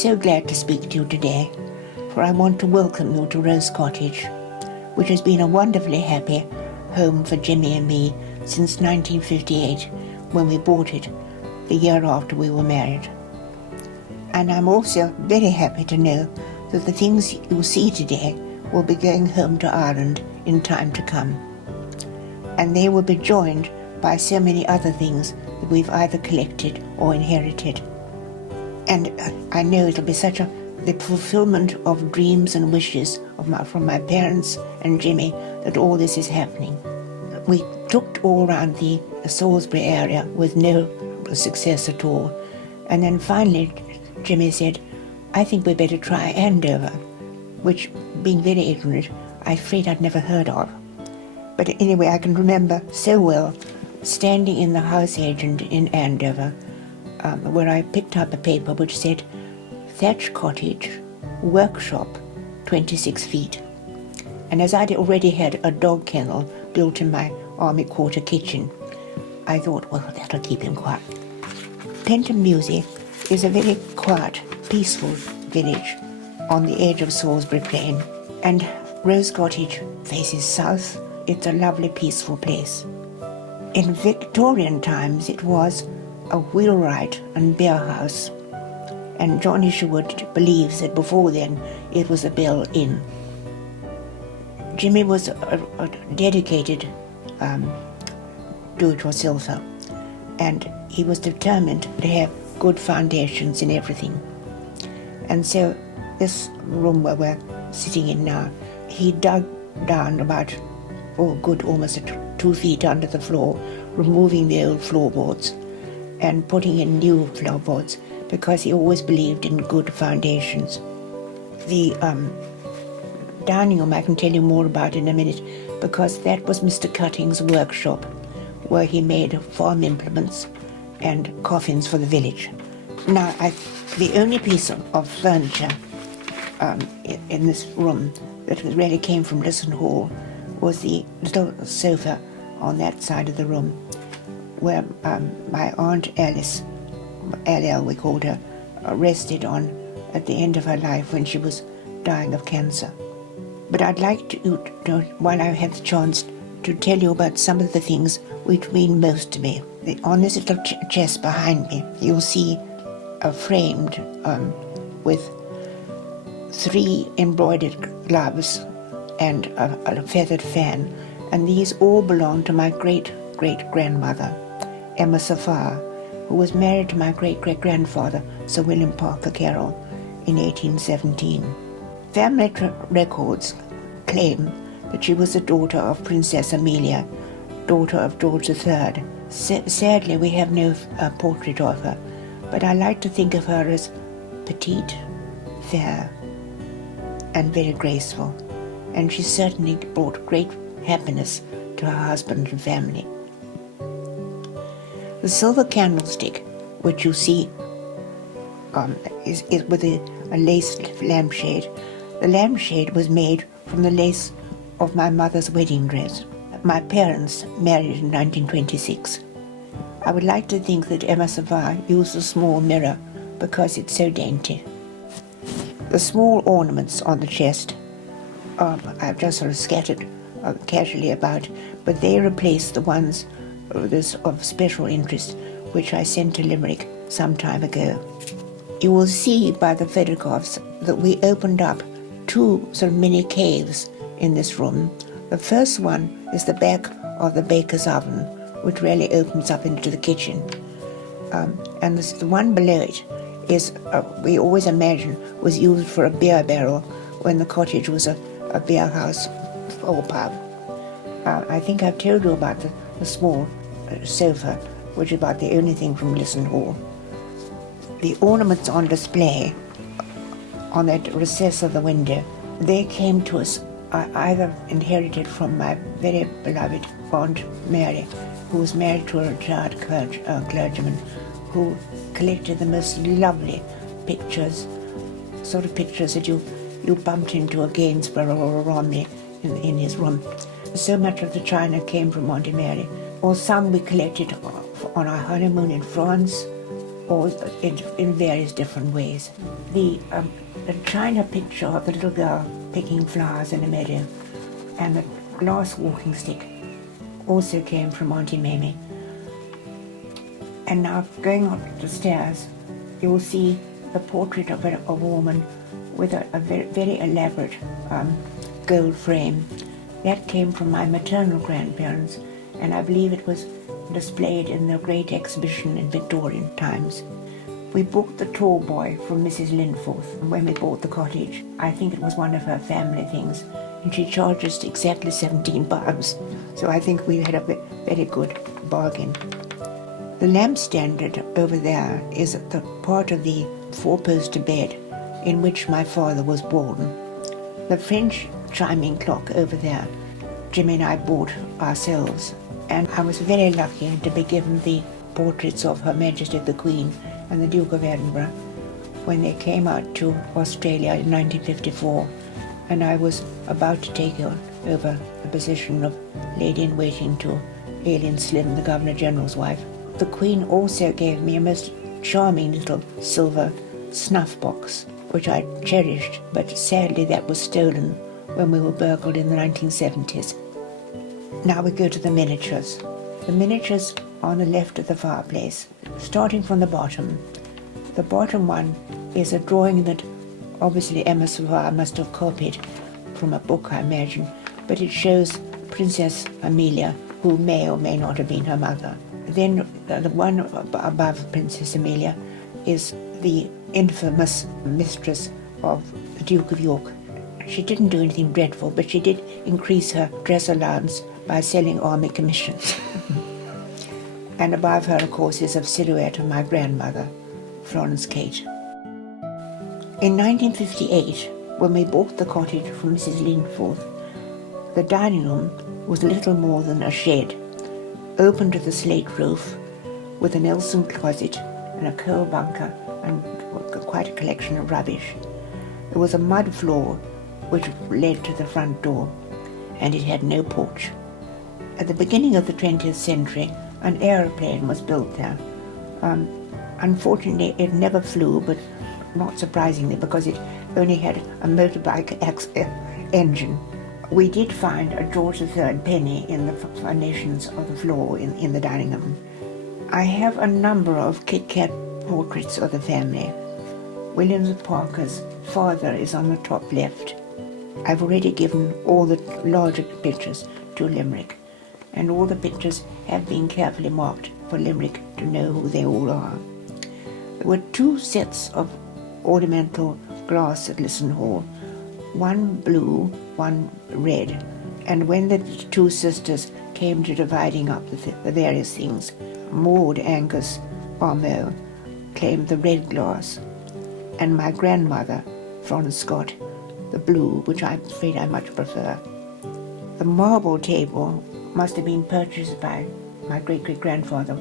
so glad to speak to you today, for I want to welcome you to Rose Cottage, which has been a wonderfully happy home for Jimmy and me since 1958, when we bought it the year after we were married. And I'm also very happy to know that the things you see today will be going home to Ireland in time to come. And they will be joined by so many other things that we've either collected or inherited. And I know it'll be the fulfillment of dreams and wishes from my parents and Jimmy that all this is happening. We looked all around the Salisbury area with no success at all. And then finally Jimmy said, I think we'd better try Andover, which, being very ignorant, I'm afraid I'd never heard of. But anyway, I can remember so well standing in the house agent in Andover, where I picked up a paper which said, Thatch Cottage, workshop, 26 feet. And as I'd already had a dog kennel built in my army quarter kitchen, I thought, well, that'll keep him quiet. Penton Mewsey is a very quiet, peaceful village on the edge of Salisbury Plain, and Rose Cottage faces south. It's a lovely, peaceful place. In Victorian times, it was a wheelwright and beer house, and John Isherwood believes that before then it was a Bell Inn. Jimmy was a dedicated do-it-yourselfer, and he was determined to have good foundations in everything. And so this room where we're sitting in now, he dug down about, almost 2 feet under the floor, removing the old floorboards and putting in new floorboards, because he always believed in good foundations. The dining room I can tell you more about in a minute, because that was Mr. Cutting's workshop, where he made farm implements and coffins for the village. Now, the only piece of furniture in this room that really came from Lisson Hall was the little sofa on that side of the room, where my Aunt Alice, L.L. we called her, rested on at the end of her life when she was dying of cancer. But I'd like to, while I have the chance, to tell you about some of the things which mean most to me. On this little chest behind me, you'll see framed with 3 embroidered gloves and a feathered fan, and these all belong to my great-great-grandmother, Emma Safar, who was married to my great-great-grandfather, Sir William Parker Carroll, in 1817. Family records claim that she was the daughter of Princess Amelia, daughter of George III. Sadly, we have no portrait of her, but I like to think of her as petite, fair, and very graceful, and she certainly brought great happiness to her husband and family. The silver candlestick, which you see is with a lace lampshade. The lampshade was made from the lace of my mother's wedding dress. My parents married in 1926. I would like to think that Emma Savard used a small mirror because it's so dainty. The small ornaments on the chest, I've just sort of scattered casually about, but they replace the ones of special interest which I sent to Limerick some time ago. You will see by the photographs that we opened up 2 sort of mini caves in this room. The first one is the back of the baker's oven, which really opens up into the kitchen. And the one below it is, we always imagine, was used for a beer barrel when the cottage was a beer house or pub. I think I've told you about the small sofa, which is about the only thing from Lisson Hall. The ornaments on display on that recess of the window, they came to us either inherited from my very beloved Aunt Mary, who was married to a retired clergyman who collected the most lovely pictures, sort of pictures that you bumped into a Gainsborough or a Romney in his room. So much of the china came from Auntie Mary. Or some we collected on our honeymoon in France, or in various different ways. The china picture of the little girl picking flowers in a meadow and the glass walking stick also came from Auntie Mamie. And now going up the stairs, you will see the portrait of a woman with a very elaborate gold frame. That came from my maternal grandparents, and I believe it was displayed in the great exhibition in Victorian times. We bought the tall boy from Mrs. Linforth when we bought the cottage. I think it was one of her family things, and she charged us exactly £17. So I think we had a very good bargain. The lamp standard over there is the part of the four-poster bed in which my father was born. The French chiming clock over there, Jimmy and I bought ourselves, and I was very lucky to be given the portraits of Her Majesty the Queen and the Duke of Edinburgh when they came out to Australia in 1954, and I was about to take over the position of lady-in-waiting to Aileen Slim, the Governor-General's wife. The Queen also gave me a most charming little silver snuff box, which I cherished, but sadly that was stolen when we were burgled in the 1970s. Now we go to the miniatures. The miniatures are on the left of the fireplace. Starting from the bottom one is a drawing that obviously Emma Savard must have copied from a book, I imagine, but it shows Princess Amelia, who may or may not have been her mother. Then the one above Princess Amelia is the infamous mistress of the Duke of York. She didn't do anything dreadful, but she did increase her dress allowance by selling army commissions. And above her, of course, is a silhouette of my grandmother, Florence Kate. In 1958, when we bought the cottage from Mrs. Linforth, the dining room was little more than a shed, open to the slate roof, with an Elson closet and a coal bunker and quite a collection of rubbish. There was a mud floor which led to the front door, and it had no porch. At the beginning of the 20th century, an aeroplane was built there. Unfortunately, it never flew, but not surprisingly, because it only had a motorbike engine. We did find a George III penny in the foundations of the floor in the dining room. I have a number of Kit Kat portraits of the family. William Parker's father is on the top left. I've already given all the larger pictures to Limerick, and all the pictures have been carefully marked for Limerick to know who they all are. There were two sets of ornamental glass at Lisson Hall, one blue, one red, and when the two sisters came to dividing up the various things, Maud Angus Armo claimed the red glass, and my grandmother, Florence Scott, the blue, which I'm afraid I much prefer. The marble table must have been purchased by my great-great-grandfather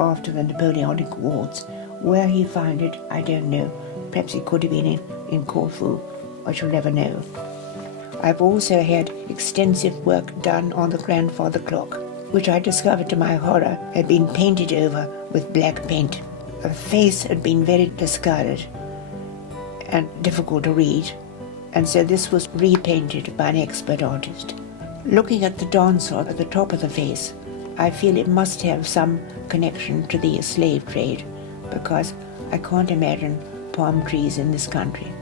after the Napoleonic Wars. Where he found it, I don't know. Perhaps it could have been in Corfu. I shall never know. I've also had extensive work done on the grandfather clock, which I discovered to my horror had been painted over with black paint. The face had been very discolored and difficult to read, and so this was repainted by an expert artist. Looking at the dancer at the top of the face, I feel it must have some connection to the slave trade, because I can't imagine palm trees in this country.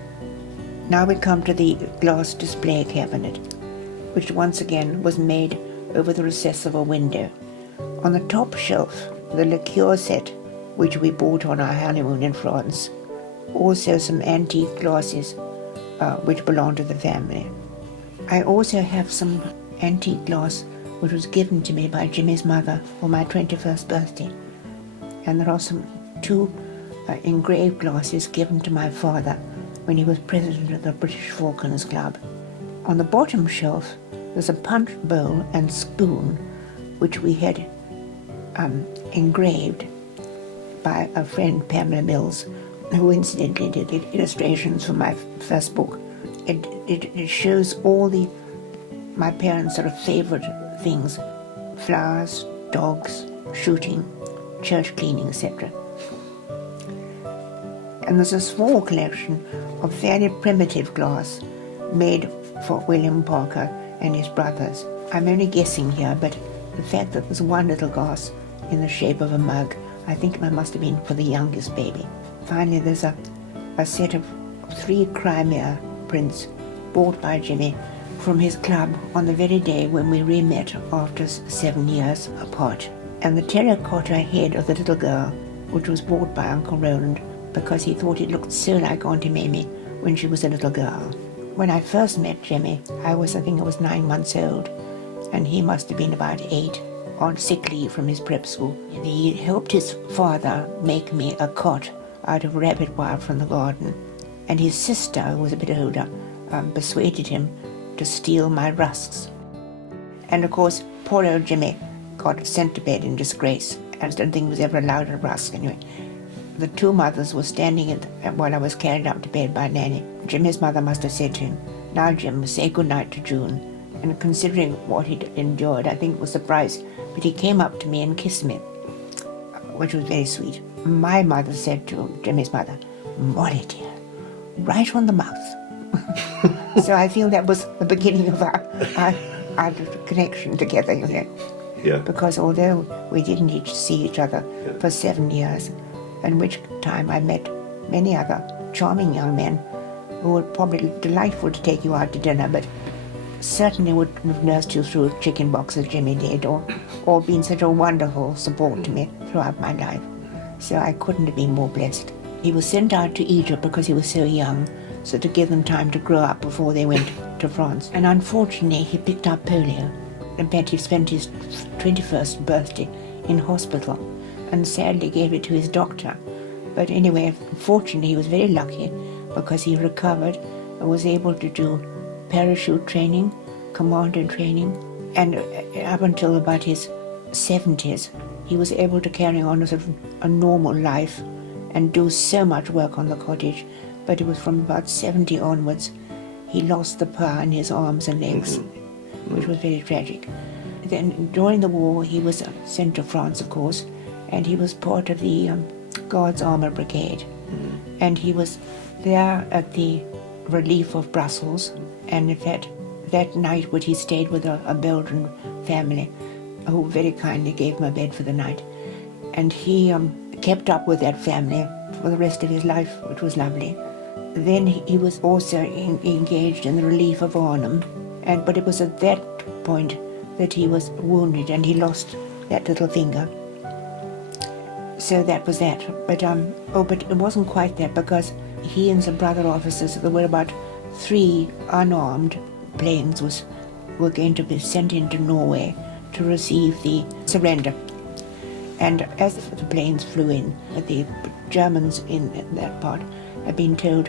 Now we come to the glass display cabinet, which once again was made over the recess of a window. On the top shelf, the liqueur set, which we bought on our honeymoon in France. Also some antique glasses, which belonged to the family. I also have some antique glass which was given to me by Jimmy's mother for my 21st birthday. And there are two engraved glasses given to my father when he was president of the British Falconers Club. On the bottom shelf, there's a punch bowl and spoon, which we had engraved by a friend, Pamela Mills, who incidentally did the illustrations for my first book. It shows all my parents' sort of favorite things: flowers, dogs, shooting, church cleaning, etc. And there's a small collection of fairly primitive glass made for William Parker and his brothers. I'm only guessing here, but the fact that there's one little glass in the shape of a mug, I think that must have been for the youngest baby. Finally, there's a set of 3 Crimea prints bought by Jimmy from his club on the very day when we re-met after 7 years apart. And the terracotta head of the little girl, which was bought by Uncle Roland because he thought it looked so like Auntie Mamie when she was a little girl. When I first met Jimmy, I think I was 9 months old, and he must have been about 8, on sick leave from his prep school. He helped his father make me a cot out of rabbit wire from the garden, and his sister, who was a bit older, persuaded him to steal my rusks. And of course, poor old Jimmy got sent to bed in disgrace. I don't think he was ever allowed a rusk anyway. The 2 mothers were standing while I was carried up to bed by Nanny. Jimmy's mother must have said to him, "Now, Jim, say good night to June." And considering what he'd endured, I think it was surprised, but he came up to me and kissed me, which was very sweet. My mother said to Jimmy's mother, "Molly dear, right on the mouth." So I feel that was the beginning of our connection together, you know. Yeah. Because although we didn't see each other for 7 years, in which time I met many other charming young men who were probably delightful to take you out to dinner, but certainly wouldn't have nursed you through chicken box as Jimmy did, or been such a wonderful support to me throughout my life. So I couldn't have been more blessed. He was sent out to Egypt because he was so young, so to give them time to grow up before they went to France. And unfortunately, he picked up polio. In fact, he spent his 21st birthday in hospital and sadly gave it to his doctor. But anyway, fortunately, he was very lucky because he recovered and was able to do parachute training, commander training, and up until about his 70s, he was able to carry on a normal life and do so much work on the cottage. But it was from about 70 onwards he lost the power in his arms and legs, which was very tragic. Then during the war he was sent to France, of course, and he was part of the Guards Armour Brigade. And he was there at the relief of Brussels, and in fact that night when he stayed with a Belgian family who very kindly gave him a bed for the night. And he kept up with that family for the rest of his life, which was lovely. Then he was also engaged in the relief of Arnhem, but it was at that point that he was wounded and he lost that little finger. So that was that. But it wasn't quite that, because he and some brother officers, there were about 3 unarmed planes were going to be sent into Norway to receive the surrender. And as the planes flew in, the Germans in that part had been told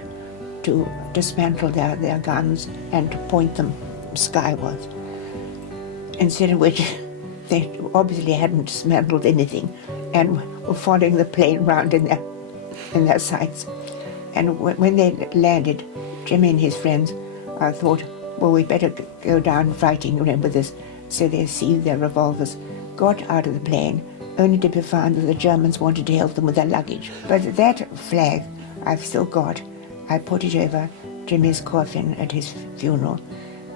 to dismantle their guns and to point them skywards. Instead of which, they obviously hadn't dismantled anything and were following the plane round in their sights. And when they landed, Jimmy and his friends thought, well, we better go down fighting, with this. So they seized their revolvers, got out of the plane, only to be found that the Germans wanted to help them with their luggage. But that flag I've still got. I put it over Jimmy's coffin at his funeral,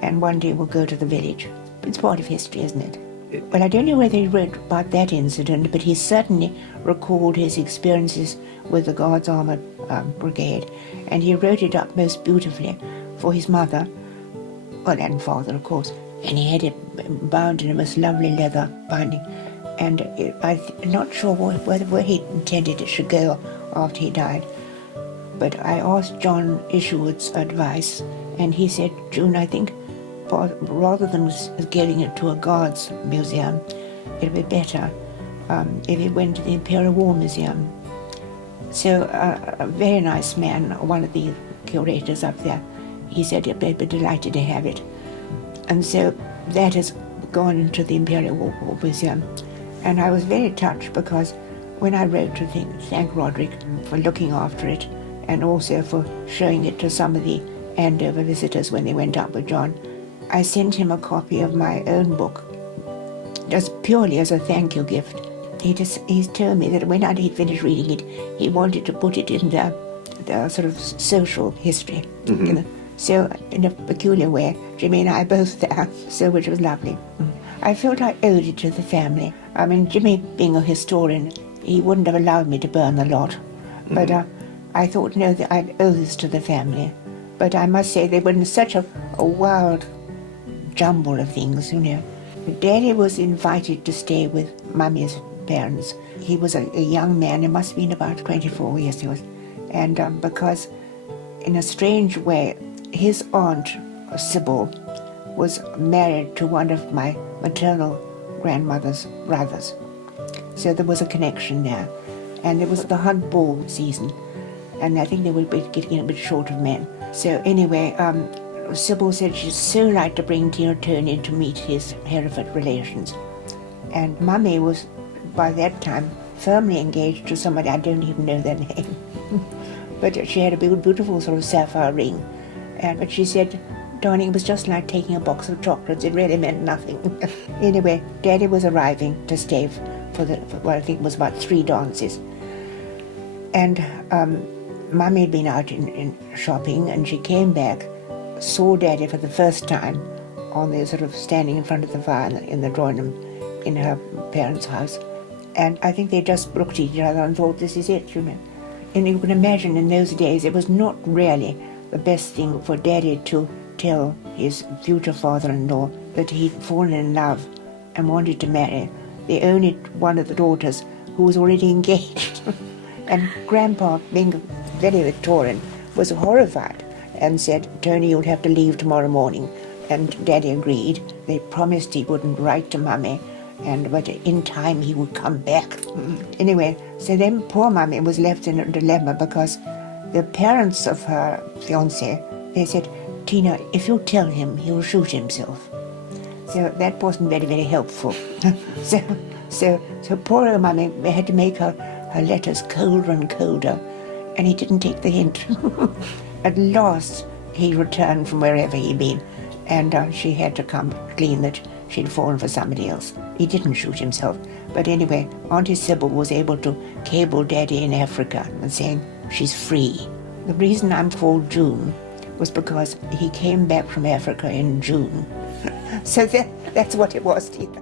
and one day we'll go to the village. It's part of history, isn't it? Well, I don't know whether he wrote about that incident, but he certainly recalled his experiences with the Guards Armour Brigade, and he wrote it up most beautifully for his mother, and father, of course, and he had it bound in a most lovely leather binding, and I'm not sure where he intended it should go after he died. But I asked John Isherwood's advice, and he said, June, I think rather than getting it to a Guards museum, it would be better if it went to the Imperial War Museum. So a very nice man, one of the curators up there, he said he'd be delighted to have it. And so that has gone into the Imperial War Museum. And I was very touched because when I wrote to thank Roderick for looking after it, and also for showing it to some of the Andover visitors when they went up with John, I sent him a copy of my own book, just purely as a thank you gift. He's told me that when I'd finished reading it, he wanted to put it in the sort of social history, you know. So in a peculiar way, Jimmy and I both there, so which was lovely. I felt I owed it to the family. I mean, Jimmy being a historian, he wouldn't have allowed me to burn the lot. But I thought, no, that I'd owe this to the family. But I must say they were in such a wild jumble of things, you know. Daddy was invited to stay with Mummy's parents. He was a young man, he must have been about 24 years he was. And because in a strange way, his aunt, Sybil, was married to one of my maternal grandmother's brothers. So there was a connection there. And it was the hunt ball season. And I think they were getting a bit short of men. So anyway, Sybil said she'd so like to bring Tina Tony to meet his Hereford relations. And Mummy was, by that time, firmly engaged to somebody, I don't even know their name. But she had a beautiful sort of sapphire ring. But she said, darling, it was just like taking a box of chocolates. It really meant nothing. Anyway, Daddy was arriving to stay for I think it was about 3 dances. And Mummy had been out in shopping, and she came back, saw Daddy for the first time on the sort of standing in front of the fire in the drawing room in her parents' house. And I think they just looked at each other and thought, this is it, you know. And you can imagine in those days it was not really the best thing for Daddy to tell his future father-in-law that he'd fallen in love and wanted to marry the only one of the daughters who was already engaged. And Grandpa, being very Victorian, was horrified and said, Tony, you'll have to leave tomorrow morning. And Daddy agreed. They promised he wouldn't write to Mummy, but in time he would come back. Anyway, so then poor Mummy was left in a dilemma because the parents of her fiancé, they said, Tina, if you tell him, he'll shoot himself. So that wasn't very, very helpful. so poor old Mummy, we had to make her letters colder and colder, and he didn't take the hint. At last, he returned from wherever he'd been, and she had to come clean that she'd fallen for somebody else. He didn't shoot himself, but anyway, Auntie Sybil was able to cable Daddy in Africa and saying she's free. The reason I'm called June was because he came back from Africa in June. So that's what it was, Tina.